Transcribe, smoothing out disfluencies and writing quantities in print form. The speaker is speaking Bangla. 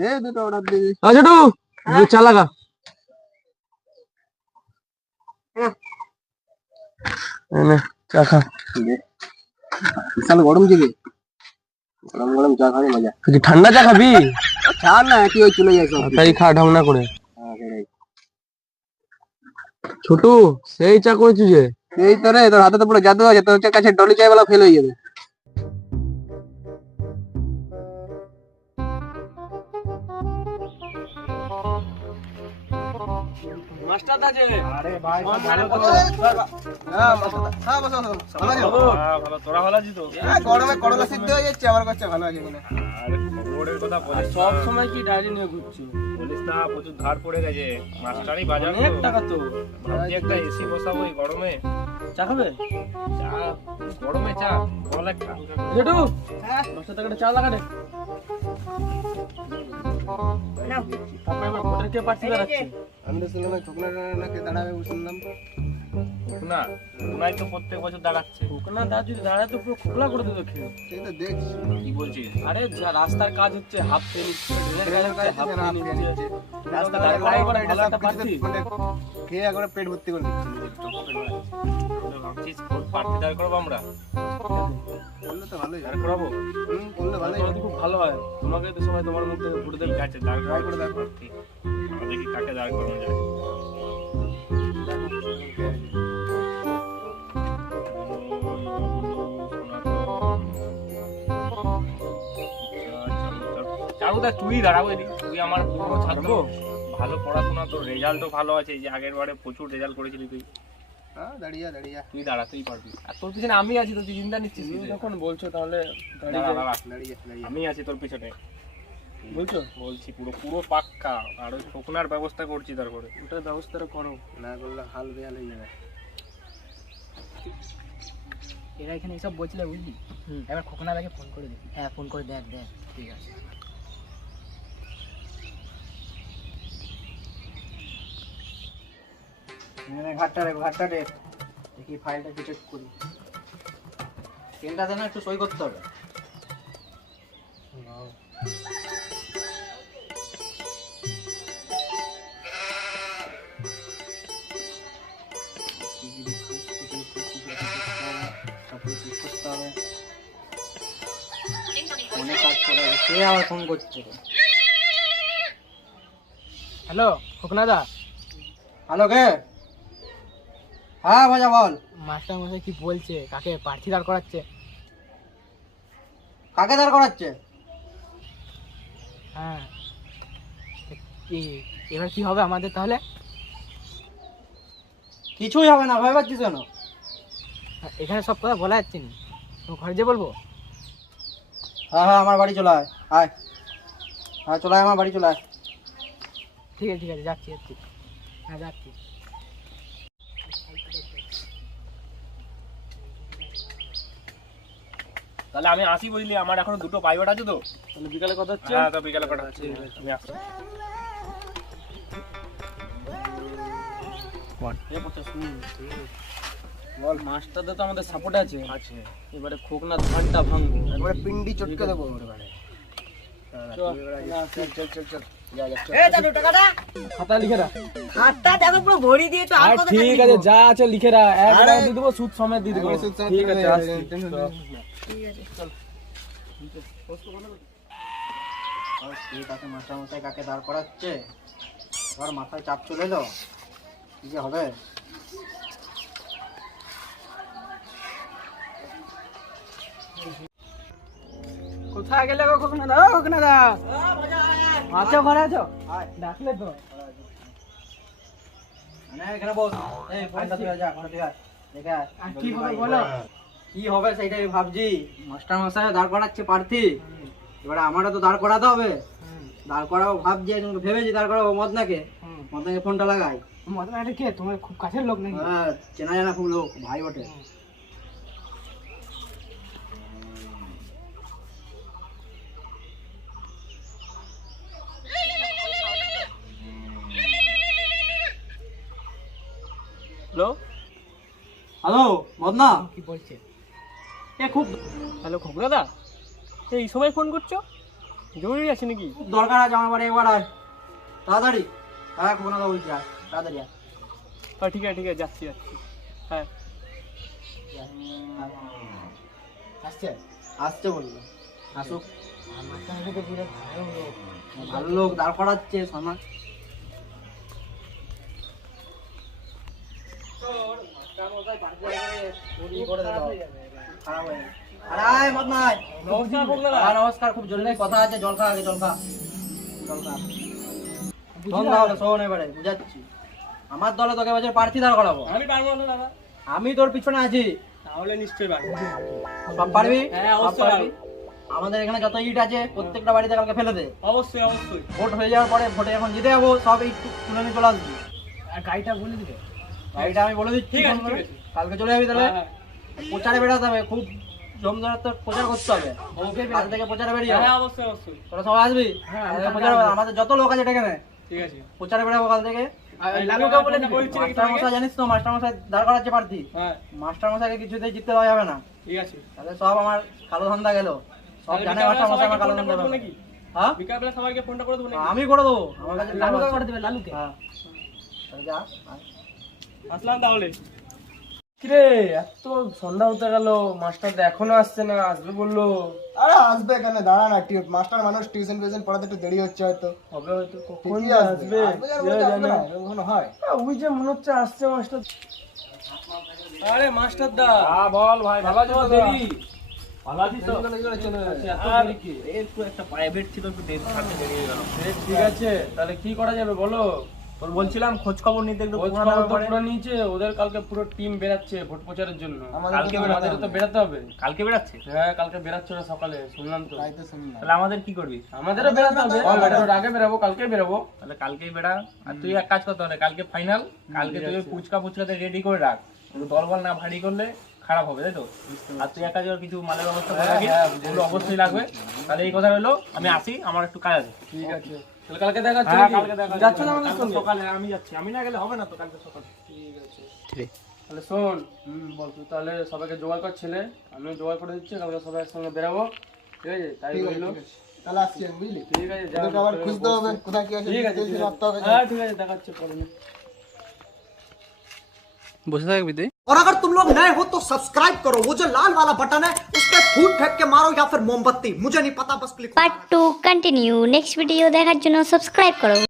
দে দুটো অর্ডার দে। ছোটু চা লাগা। চা খা। বিশাল গরম দিকে গরম গরম চা খাবি মজা। তুই ঠান্ডা চা খাবি? চা না কি ওই চলে যায় সব। তাই খা ঢং না করে। ছোটু সেই চা করেছিস যে? এই তো রে, তোর হাতে তো পুরো জাদু আছে, তোর কাছে ডলি চাইওয়ালা ফেল হয়ে যাবে। মাস্টার দাজে আরে ভাই হ্যাঁ মাস্টার হ্যাঁ বস ভালো আছো? হ্যাঁ ভালো, তোরা ভালো আছিস তো? গরমে করলা সিদ্ধ হয়ে যাচ্ছে, আবার কাছে ভালো আছে মনে। আরে খবরের কথা বলিস, সব সময় কি ডায়েরি নিয়ে ঘুরছিস? বলিস না, প্রচুর ধার পড়ে গেছে। মাস্টারই বাজার অনেক টাকা তো। ভাবছি একটা এসি বসাবো এই গরমে। চা খাবে? চা গরমে চা বল একটা। জেঠু হ্যাঁ 10 টাকাটা চা লাগা দে। তারপরে এবার ভোটার কে পার্টি দাঁড়াচ্ছে? আমি তো শুনলাম ঠোকনা নাকি দাঁড়াবে, শুনলাম। না নাই তো প্রত্যেক বছর দাঁড়াচ্ছে। না দাঁড়া, যদি দাঁড়ায় তো পুরো খোকলা করে দেবে খেয়ে। সেই তো দেখছি। কি বলছিস? আরে যা রাস্তার কাজ হচ্ছে, হাফ পে নিচ্ছে, ড্রেনের কাজ হচ্ছে, হাফ পে নিচ্ছে। রাস্তা কাজ করে করে ভালো একটা পাচ্ছি। মানে খেয়ে একবারে পেট ভর্তি করে দিচ্ছি। ভাবছিস পার্টি দাঁড় করবো আমরা? বললে তো ভালোই দাঁড় করাবো? বললে ভালোই তোমার তো খুব ভালো হয়। তোমাকে তো সবাই তোমার মুখ থেকে ভোট দেবে। গাছে দাঁড় ট্রাই করে দেখো। আমরা দেখি কাকে দাঁড় করানো যায়। চারুদা তুই দাঁড়াবো, তুই আমার পুরো ছাত্র, ভালো পড়াশোনা, তোর রেজাল্টও ভালো আছে। এই যে আগের বারে প্রচুর রেজাল্ট করেছিলি তুই। হ্যাঁ দাঁড়িয়ে দাঁড়িয়ে তুই দাঁড়াতেই পারবি। আর তোর পিছনে আমি আছি, তো তুই চিন্তা নিচ্ছিস যখন বলছো, তাহলে দাঁড়িয়ে আমি আছি তোর পিছনে। বলছো? বলছি পুরো পুরো পাক্কা। আর ওই ঠোকনার ব্যবস্থা করছি, তারপরে ওটার ব্যবস্থাটা করো, না করলে হাল বেহাল হয়ে যাবে। এরা এখানে এসব বলছিল বুঝলি। এবার খোকনা দাকে ফোন করে দেখি। হ্যাঁ ফোন করে দেখ দেখ। ঠিক আছে। ঘাটটা রে দেখি ফাইলটা চেক করি। পেনটাতে না একটু সই করতে হবে। ফোনে কাজ করে কে আবার ফোন করছে? হ্যালো খোকনা দা। হ্যালো কে? হ্যাঁ ভাজা বল। মাস্টার মশাই কি বলছে? কাকে প্রার্থী দাঁড় করাচ্ছে? কাকে দাঁড় করাচ্ছে? হ্যাঁ এবার কি হবে আমাদের তাহলে? কিছুই হবে না, ভয় পাচ্ছিস কেন? এখানে সব কথা বলা যাচ্ছে না, তো ঘরে যে বলবো। হ্যাঁ হ্যাঁ আমার বাড়ি চলে আয়। আয় হ্যাঁ চলে আয়, আমার বাড়ি চলে আয়। ঠিক আছে যাচ্ছি যাচ্ছি। হ্যাঁ যাচ্ছি। তাহলে আমি আসি, বুঝলি? আমার এখনো দুটো প্রাইভেট আছে, তো তাহলে বিকালে কথা হচ্ছে। হ্যাঁ তো বিকালে কথা হচ্ছে, আমি আসছি। বল। মাস্টারদের তো আমাদের সাপোর্ট আছে। এবারে খোকনা ধানটা ভাঙবো, এবারে পিন্ডি চটকে দেবো এবারে। খাতা লিখে রাখ। হাতটা দেখো পুরো ভরি দিয়ে তো আর কত ঠিক আছে যা আছে লিখে রাখ। একবার দিয়ে দেবো, সুদ সমেত দিয়ে দেবো। ঠিক আছে আসছি। ঠিক আছে চল। ঠিক আছে, মাস্টার মশাই কাকে দাঁড় করাচ্ছে? এবার মাথায় চাপ চলে এলো, কি যে হবে? কোথায় গেলে গো খোকনা দা? খোকনা দা আছো? ঘরে আছো? ডাকলে তো। এখানে বস। এই ফোনটা তুই যা, ঘরে তুই আয়। দেখে আয়। আর কি হবে বলো? কি হবে সেটাই ভাবছি। মাস্টার মশাই দাঁড় করাচ্ছে প্রার্থী, এবারে আমারও তো দাঁড় করাতে হবে। দাঁড় করাবো ভাবছি, ভেবেছি দাঁড় করাবো মদনাকে। মদনাকে ফোনটা লাগাই। মদনা এটা কে? তোমার খুব কাছের লোক নাকি? হ্যাঁ চেনা জানা খুব লোক, ভাই বটে। হ্যালো হ্যালো মদনা, কি বলছে? এ খুব হ্যালো খোকনা দা, এই সময় ফোন করছো? জরুরি আছে নাকি? দরকার আছে আমার বাড়ি, একবার আয় তাড়াতাড়ি। হ্যাঁ কোনো কথা বলছি, আয় তাড়াতাড়ি আয়। ঠিক আছে যাচ্ছি। হ্যাঁ আসছে আসতে বললো, আসুক। আমার সঙ্গে তো বিরাট ভালো লোক। ভালো লোক দাঁড় করাচ্ছে সমাজ। নমস্কার, খুব জরুরি কথা আছে, জল খা আগে, জল খা। শোন তাহলে, শোন এবারে বুঝাচ্ছি। আমার দলে তোকে বছর প্রার্থী দাঁড় করাবো। আমি পারবো না দাদা। আমি তোর পিছনে আছি, তাহলে নিশ্চয়ই পারবো। সব পারবি? হ্যাঁ, অবশ্যই সব পারবি। আমাদের এখানে যত ইট আছে প্রত্যেকটা বাড়িতে কালকে ফেলে দে। অবশ্যই ভোট হয়ে যাওয়ার পরে, ভোটে যখন জিতে যাবো, সব ইট তুলে নিয়ে চলে আসবি। আর গাড়িটা বলে দিবে। গাড়িটা আমি বলে দিচ্ছি, ঠিক আছে, ফোন করে। ঠিক আছে। কালকে চলে যাবি তাহলে। হ্যাঁ। প্রচারে বেরোতে হবে, খুব জমজমাট প্রচার করতে হবে। কাল থেকে প্রচারে বেরিয়ে যাবো। অবশ্যই তোরা সবাই আসবি। হ্যাঁ, কালকে প্রচারে বেরো। আমাদের যত লোক আছে ডেকে নে, ঠিক আছে। প্রচারে বেরোবো কাল থেকে। আর ওই লালুকে বলে দিবে। বলছি নাকি মাস্টার মশাই জানিস তো, মাস্টার মশাই দাঁড় করাচ্ছে প্রার্থী। হ্যাঁ মাস্টার মশাইকে কিছুতেই জিততে দেওয়া যাবে না। ঠিক আছে। তাহলে সব আমার কালো ধান্দা গেল। সব তাহলে জানে বিকালবেলা মাস্টার মশাই আমার সবাইকে কালো ফোনটা ধান্দা করে দেবো গেল। নাকি? হ্যাঁ, বিকালবেলা সবাইকে ফোনটা করে দেবো নাকি? আমি করে দেবো। আমার কাছে লালুকে করে দিবে, লালুকে। হ্যাঁ, তাহলে যা, আয়। আসলাম তাহলে। কিরে এত সন্ধ্যা হতে গেল, মাস্টার তো এখনো আসছে না, আসবে বললো। আরে আসবে কেন, দাঁড়া না, মাস্টার মানুষ টিউশন ফিউশন পড়াতে একটু দেরি হচ্ছে হয়তো। হবে হয়তো, কখন ঠিকই যে আসবে, আসবে আসবে যার কে মধ্যে আসবে জানে। না, এরকম কখনো হয়? ওই যে মনে হচ্ছে আসছে মাস্টার। আরে মাস্টার দা, হ্যাঁ বল ভাই, ভালো আছিস তো? দেরি। ভালো আছিস তো? এত আর দেরি কি? একটু একটা প্রাইভেট ছিল, একটু দেরি থাকতে দেরি হয়ে গেল। ঠিক আছে, তাহলে কি করা যাবে বলো। তোর বলছিলাম খোঁজ খবর নিতে একটু খোঁজ পুরানো খবর তো ব্যাপারে। পুরো নিয়েছে, ওদের কালকে পুরো টিম বেরাচ্ছে ভোট প্রচারের জন্য। কালকে আমাদের তো বেরাতে হবে। কালকে বেরাচ্ছে? হ্যাঁ, কালকে বেরাচ্ছে ওরা সকালে, শুনলাম তো। তাই তো শুনলাম। তাহলে আমাদের কি করবি? আমাদেরও বেরাতে হবে, ওর আগে বেরাবো, কালকে বেরাবো। তাহলে কালকেই বেড়া। আর তুই এক কাজ করতে হবে, কালকে ফাইনাল। কালকে তুই ওই ফুচকাতে রেডি করে রাখ। দলবল না ভারী করলে খারাপ হবে, তাই তো? আর তুই এক কাজ কর, কিছু মালের ব্যবস্থা করে রাখিস, ওগুলো অবশ্যই লাগবে। তাহলে এই কথা রইলো, আমি আসি, আমার একটু কাজ আছে। ঠিক আছে, তাহলে কালকে দেখা হচ্ছে হ্যাঁ, নাকি? কালকে দেখা যাচ্ছ যাবে। না আমাদের কালকে সঙ্গে? সকালে আমি যাচ্ছি, আমি না গেলে হবে না তো কালকে সকালে। ঠিক আছে। তাহলে শোন, বল তুই তাহলে সবাইকে জোগাড় কর, ছেলে আমিও জোগাড় করে দিচ্ছি, কালকে সবাই একসঙ্গে বেরাবো। ঠিক আছে, তাই ঠিক আছে, রইলো। ঠিক আছে। তাহলে আসছি আমি, বুঝলি? ঠিক আছে, যা। তোদেরকে আবার খুঁজতে হবে, কোথায় কি আছে, ঠিক আছে, details ঠিক রাখতে হবে। আছে। হ্যাঁ, ঠিক আছে, দেখাচ্ছে পরে। বসে থাকবি তুই। और अगर तुम लोग नए हो तो सब्सक्राइब करो, वो जो लाल वाला बटन है उस पर फूट फेंक के मारो या फिर मोमबत्ती, मुझे नहीं पता, बस click part 2 continue. Next video দেখার জন্য সাবস্ক্রাইব করো।